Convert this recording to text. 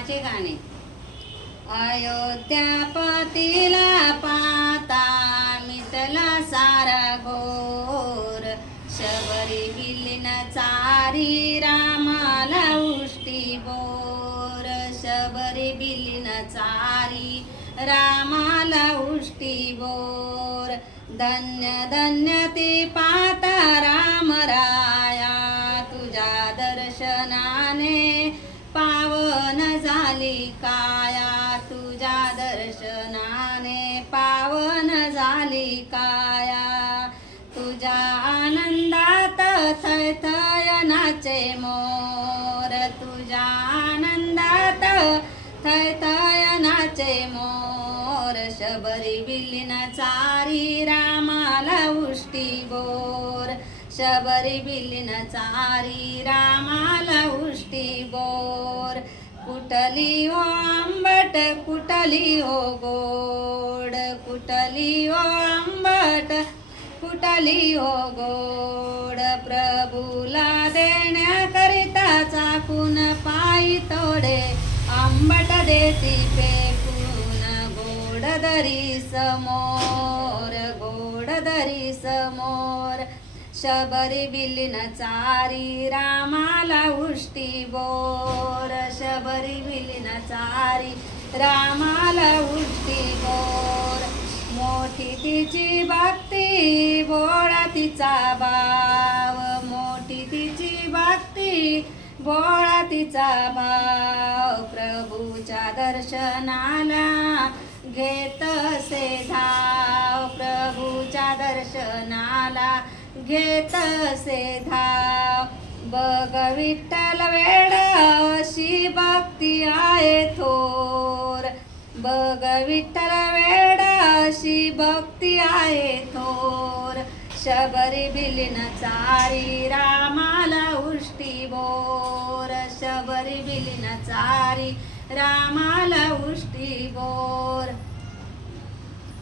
रामाचे गाणे. अयोध्यापतीला पाता मिटला सारा घोर, शबरी विलीन चारी रामाला उष्टी बोर. शबरी विलीन चारी रामाला उष्टी बोर. धन्य धन्य ते पाता राम राया, तुझ्या दर्शनाने पावन झाली काया. तुझ्या दर्शनाने पावन झाली काया. तुझ्या आनंदात थयथय नाचे मोर. तुझ्या आनंदात थयथय नाचे मोर. शबरी विलीन चारी रामाला उष्टी बोर. शबरी विलीन चारी रामाला उष्टी बोर. कुठली ओ आंबट कुठली ओ गोड, कुठली ओ आंबट कुठली ओ गोड. प्रभूला देण्याकरिता चाकून पायी तोडे, आंबट देती फेकून गोड दरी समोर. गोड दरी समोर. शबरी विलीन चारी रामाला उष्टी बोर. शबरी विलीन चारी रामाला उष्टी बोर. मोठी तिची भक्ती भोळा तिचा भाव. मोठी तिची भक्ती भोळा तिचा भाव. प्रभूच्या दर्शनाला घेत असे धाव. प्रभूच्या दर्शनाला घेत असे धाव. बघ विठ्ठल वेड अशी भक्ती आहे थोर. बघ विठ्ठल वेड अशी भक्ती आहे थोर. शबरी विलीन चारी रामाला उष्टी बोर. शबरी विलीन चारी रामाला उष्टी बोर.